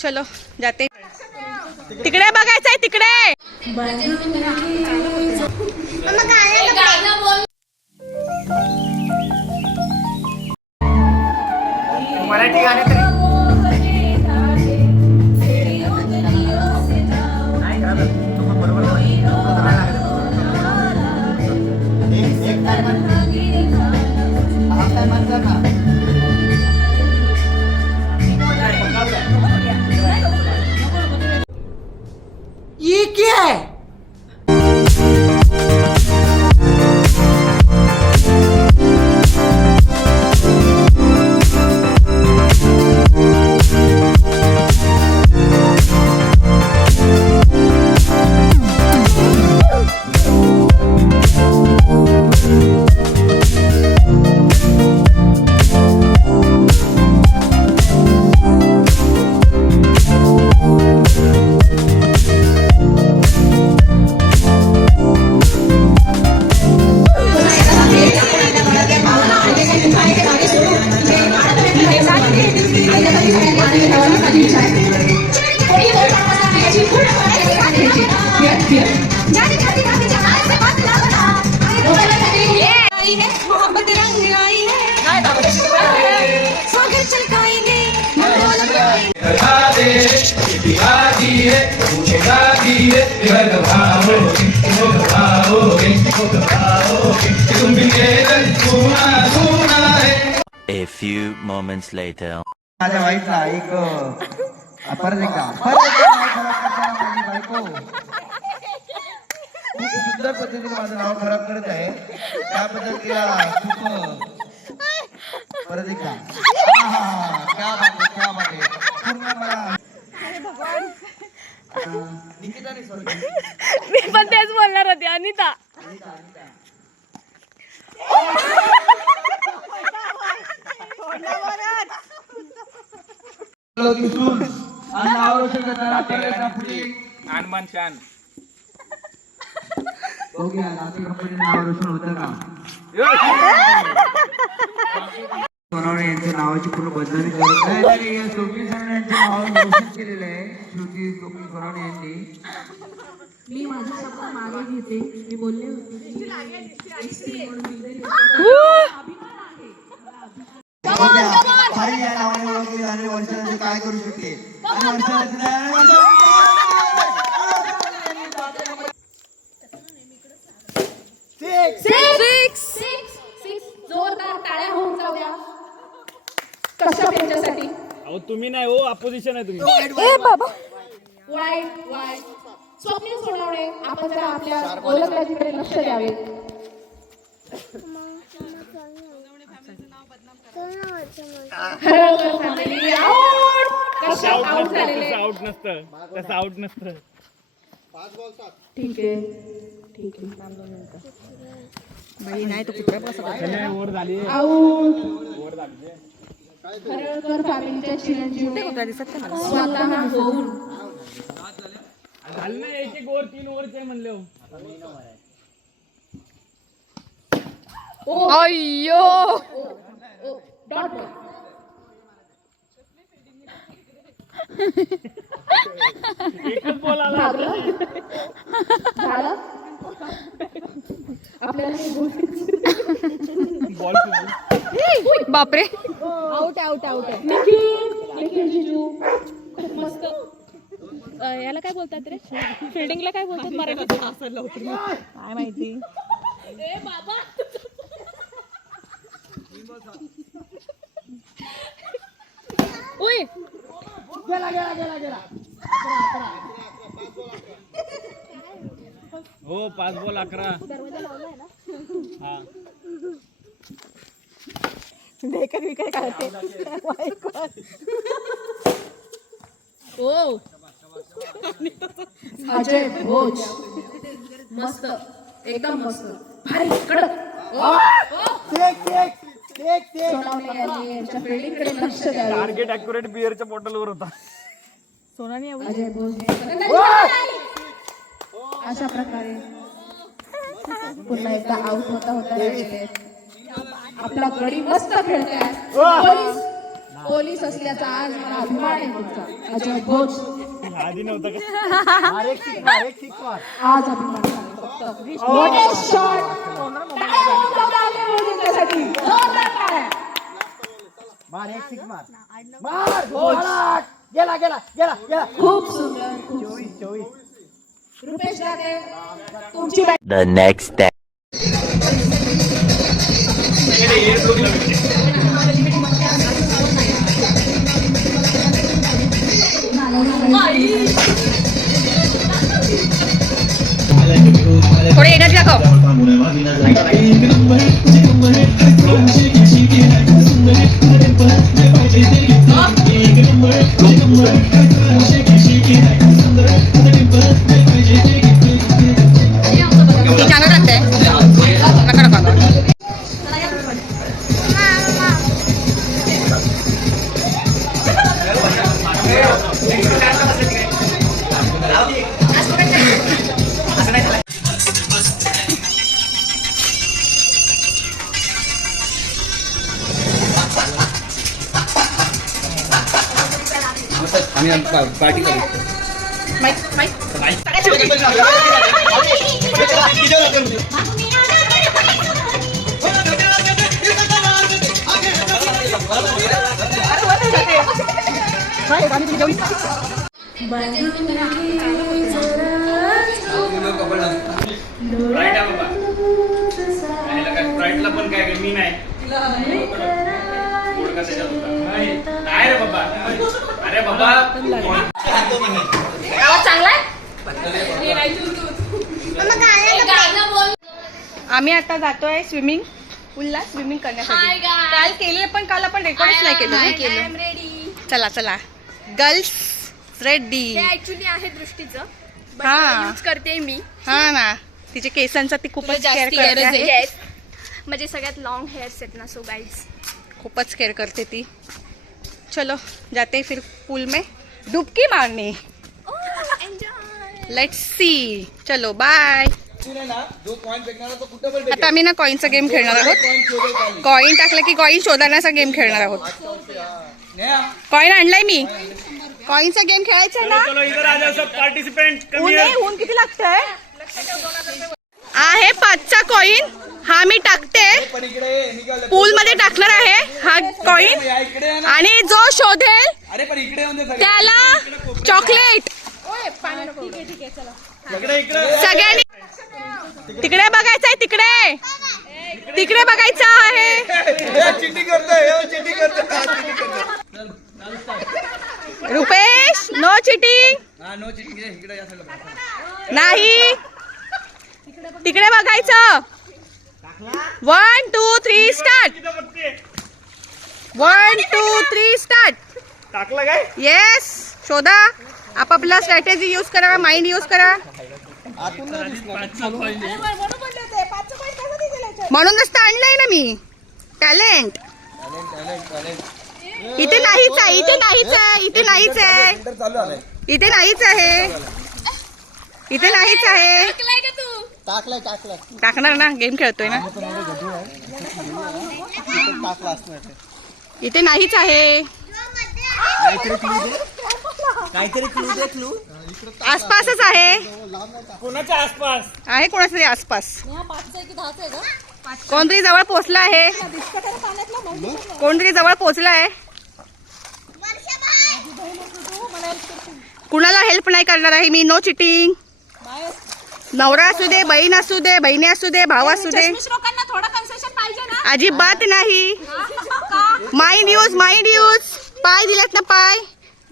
चलो जाते. तिकडे बघायचंय तिकडे. मराठी गाणे तरी ये क्या है? A few moments later. माझ्या वाईफला एक परत एकदा माझी बायको खूप सुंदर पद्धतीने माझं नाव खराब करत आहे. त्याबद्दल तिला खूप परत एकदा क्या बात आहे पूर्ण मला निकिताने मी पण तेच बोलणार होते. अनिता हनुमान शान सोनवणे यांच्या नावाची पूर्ण बदनामी करत आहे. सोपी यांचं नाव घोषित केलेलं आहे. श्रुती सोनवणे यांनी. मी माझे शब्द मागे घेते. मी बोलले होते या नावाने ओळखले जाणारे वर्षाचे काय करू शकते जोरदार टाळ्या होऊन जाऊ द्या. कशा त्यांच्यासाठी अहो तुम्ही नाही हो अपोजिशन आहे तुम्ही. वाईट स्वप्नील सोनवणे आपण जरा आपल्या गोलंदाजीकडे लक्ष द्यावे. आउट नसतं तसं आउट नसतं. ठीक आहे बाई नाही तो कुत्रा बसत. ओव्हर झाली. खरडकर फॅमिलीच्या चिरंजीव स्वतः होऊन झालं ना एक ओव्हर 3 ओव्हरचे म्हणले हो. अय्यो डॉट एकच बॉल आला. झालं आपल्याला बॉल बापरे. आउट निखिल जिजू खूप मस्त. याला काय बोलतात रे? फिल्डिंगला काय बोलतात मराठीत? काय माहिती. ओय हो 5 बॉल 11. हा देखत विकेट काढते. ओ अजय भोज मस्त एकदम मस्त भारी कडक. सोनवणे यांनी यांच्या फिल्डिंगकडे लक्ष द्यावे. टार्गेट ॲक्युरेट बिअरच्या बॉटलवर होता. सोनाने अजय भोज अशा प्रकारे पुन्हा एकदा आउट होता आपला गडी मस्त खेळताय. पोलीस असल्याचा आज मला अभिमान आहे तुमचा अजय घोष. आधी नव्हतं का? आज अभिमान आहे फक्त. मोठे शॉट त्यांच्यासाठी जोरदार टाळ्या. खूप सुंदर. रुपेश दाते तुमची The next day. थोडी एनर्जी दाखव. चांगलं लागतंय. नका नका नका. पार्टी करू. राईट आहे बाबा. राईटला पण काय मी नाही. गुडघा त्याच्यात होता. नाही रे बाबा. अरे बाबा आवाज चांगला आहे. आम्ही आता जातोय स्विमिंग पूलला स्विमिंग करण्यासाठी. काल केले पण काल आपण रेकॉर्डच नाही केलं. चला चला गर्ल्स रेडी. ऍक्च्युली आहे दृष्टीचं हा यूज करते मी. हा ना तिचे केसांचा ती खूपच केअर करते आहे. Yes. म्हणजे सगळ्यात लॉंग हेअर्स आहेत ना सो गाईज. खूपच केअर करते ती. चलो जाते फिर पूल में डुबकी मारने. एन्जॉय. Let's see. चलो बाय. जो कॉइन फेकणार तो कुठे पण आता आम्ही ना कॉईनचा गेम खेळणार आहोत. कॉईन टाकलं की कॉईन शोधण्याचा गेम खेळणार आहोत. कॉईन आणलाय मी. कॉईनचा गेम खेळायचा ना. चलो इधर आ जाओ सब पार्टिसिपेंट. ऊन किती लागतंय. आहे 5चा कॉईन. हा मी टाकते पण इकडे निघाल. पूल मध्ये टाकणार आहे हा कॉईन. इकडे आहे ना. आणि जो शोधेल अरे पण इकडे येऊन दे सगळे. त्याला चॉकलेट. सगळ्यांनी तिकडे बघायचंय. तिकडे तिकडे बघायचं आहे. चिट्टी करतोय चिट्टी करतोय. Rupesh no cheating. हा नो चिट्टी इकडे या सगळं. नाही तिकडे बघायचं. 1 2 3 स्टार्ट. 1 2 3 स्टार्ट. टाकलं काय? येस शोधा. आपापला स्ट्रॅटेजी यूज करा. माइंड यूज करा. म्हणूनच तर आणलंय ना मी. टॅलेंट इथे नाहीच आहे. इथे नाहीच आहे. इथे नाहीच आहे. चालू आलाय. इथे नाहीच आहे. इथे नाहीच आहे. टाकलाय टाकणार ना. गेम खेळतोय ना. इथे नाहीच आहे. काहीतरी क्लू दे क्लू. आसपासच आहे. कोणाच्या आसपास? आहे कोणाचं तरी आसपास. कोणतरी जवळ पोहोचला आहे. कोणतरी जवळ पोहोचला आहे. कुणाला हेल्प नाही करणार आहे मी. No cheating. नवरा असू दे, बहीण असू दे, बहिणी असू दे, भाऊ असू दे, लोकांना थोडं कन्सेशन पाहिजे ना. अजिबात नाही. Mind use. Mind use. पाय दिलेत ना. पाय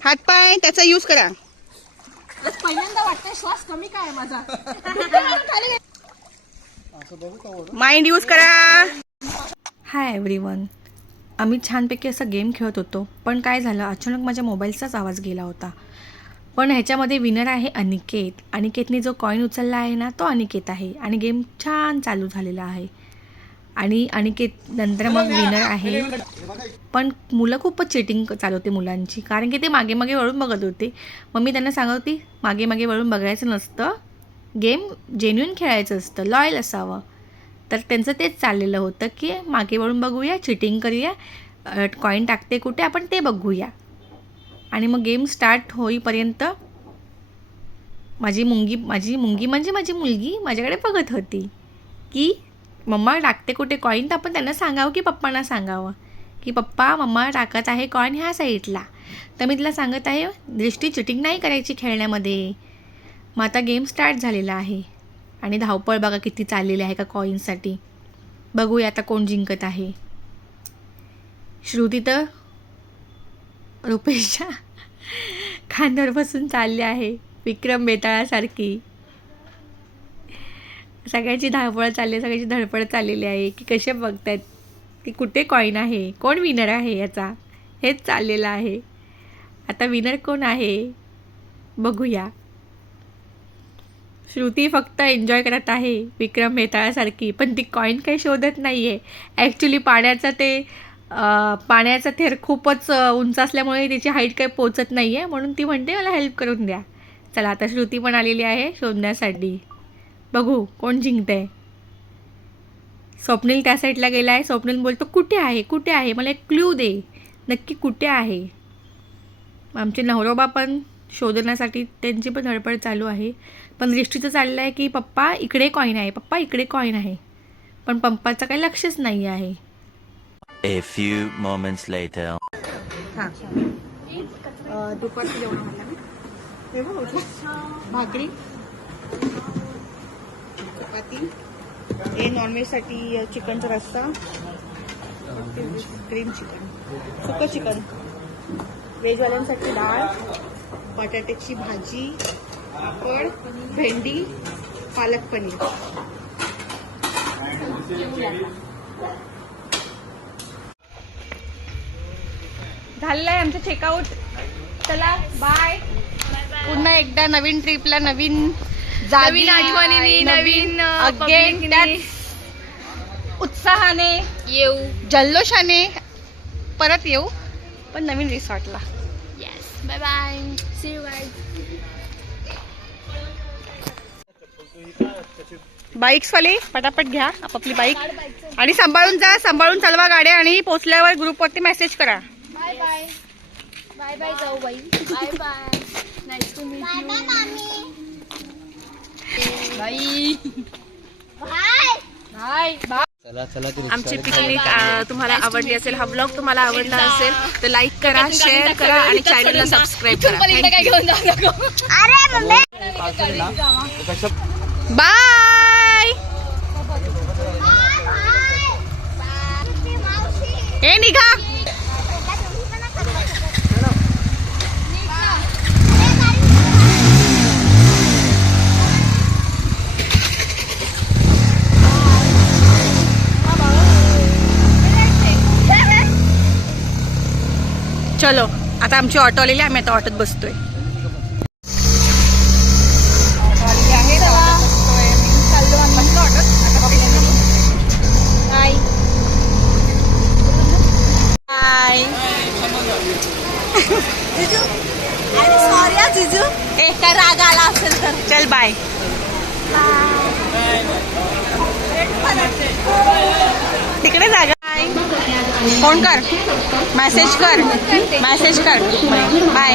हात पाय त्याचा यूज करा. पहिल्यांदा वाटतंय श्वास कमी काय माझा. माइंड यूज करा. Hi everyone. आम्ही छानपैकी असा गेम खेळत होतो. पण काय झालं अचानक माझ्या मोबाईलचाच आवाज गेला होता. पण ह्याच्यामध्ये विनर आहे अनिकेत. अनिकेतने जो कॉईन उचलला आहे ना तो अनिकेत आहे. आणि गेम छान चालू झालेला आहे. आणि अनिकेत नंतर मग विनर आहे. पण मुलं खूपच चिटिंग चालवते मुलांची. कारण की ते मागे मागे वळून बघत होते. मग मी त्यांना सांगत होती मागे मागे वळून बघायचं नसतं. गेम जेन्युइन खेळायचं असतं. लॉयल असावं. तर त्यांचं तेच चाललेलं होतं की मागे वळून बघूया, चिटिंग करूया कॉईन टाकते कुठे आपण ते बघूया. आणि मग गेम स्टार्ट होईपर्यंत माझी मुलगी म्हणजे माझी मुलगी माझ्याकडे बघत होती की मम्मा टाकते कुठे कॉईन. तर आपण त्यांना सांगावं की पप्पांना सांगावं की पप्पा मम्मा टाकत आहे कॉईन ह्या साईडला. तर मी तिला सांगत आहे दृष्टी चिटिंग नाही करायची खेळण्यामध्ये. मग आता गेम स्टार्ट झालेला आहे आणि धावपळ बघा किती चाललेली आहे का कॉईनसाठी. बघूया आता कोण जिंकत आहे. श्रुती तर रुपेशच्या खांद्यावर बसून चालली आहे विक्रम बेताळासारखी. सगळ्याची धावपळ चालली आहे, सगळ्याची धडपड चाललेली आहे की कसे बघतायत की कुठे कॉईन आहे, कोण विनर आहे याचा, हेच चाललेलं आहे. आता विनर कोण आहे बघूया. श्रुती फक्त एन्जॉय करत आहे विक्रम बेताळासारखी, पण ती कॉईन काही शोधत नाही आहे. ॲक्च्युली पाण्याचा थेर खूपच उंच असल्यामुळे तिची हाईट काही पोचत नाही आहे, म्हणून ती म्हणते मला हेल्प करून द्या. चला आता श्रुती पण आलेली आहे शोधण्यासाठी. बघू कोण जिंकतंय. स्वप्नील त्या साईडला गेला आहे. स्वप्नील बोलतो कुठे आहे मला एक क्ल्यू दे, नक्की कुठे आहे. आमचे नवरोबा पण शोधण्यासाठी त्यांची पण धडपड चालू आहे. पण दृष्टीचं चाललं आहे की पप्पा इकडे कॉईन आहे, पण पप्पाचं काही लक्षच नाही आहे. A few moments later. हां दुपारचं जेवण भाकरी चपाती, हे नॉनव्हेजसाठी चिकनचा रस्सा, ग्रीन चिकन, सुकं चिकन, व्हेजवाल्यांसाठी डाळ, बटाट्याची भाजी, पापड, भेंडी, पालक पनीर. झालेलं आहे आमचं चेकआउट. चला बाय. पुन्हा एकदा नवीन ट्रिपला, नवीन आठवणीने, नवीन अगेन त्यात उत्साहाने येऊ. जल्लोषाने परत येऊ, पण नवीन रिसॉर्टला. Yes, bye bye, see you guys. बाईक्सवाले पटापट घ्या आपापली बाईक आणि सांभाळून चालवा गाड्या आणि पोचल्यावर ग्रुपवरती मेसेज करा. बाय बाय, बाय बाय जाऊ बाई. Bye bye, nice to meet you. Bye bye bye. आमची पिकनिक तुम्हाला आवडली असेल, हा ब्लॉग तुम्हाला आवडला असेल तर लाईक करा, शेअर करा आणि चॅनलला सबस्क्राईब करा. बाय. हे निघा. चलो आता आमची ऑटो आलेली, आम्ही आता ऑटोत बसतोय. जिजू काय राग आला असेल तर चल बाय. तिकडे जागा फोन कर, मेसेज कर. बाय.